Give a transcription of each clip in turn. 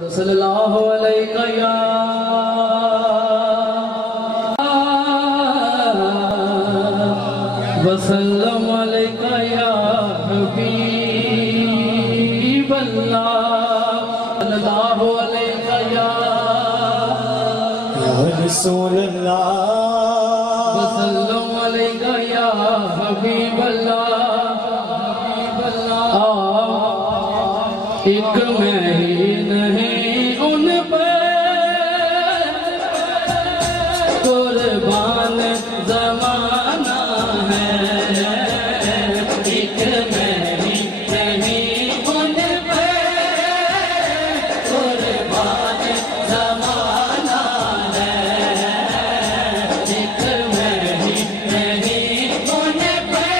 सल्लल्लाहु अलैहि या वसल्लम अलैका या हबीब अल्लाह सल्लल्लाहु अलैका या रसूल अल्लाह वसल्लम अलैका या हबीब अल्लाह एक मैं ही नहीं उन पर कुर्बान जमाना है। एक मैं ही नहीं उन पर कुर्बान जमाना है। एक मैं ही नहीं उन पर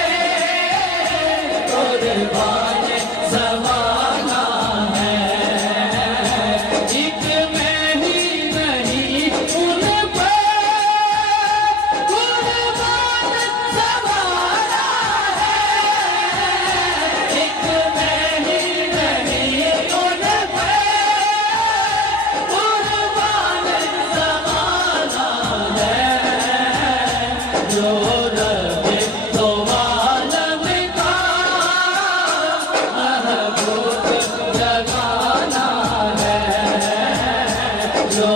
कुर्बान जमाना है। एक मैं ही नहीं उन पर कुर्बान जमाना है। एक मैं ही नहीं उन पर कुर्बान जमाना है। जो रबे तो आलम का महबूब जगाना है। जो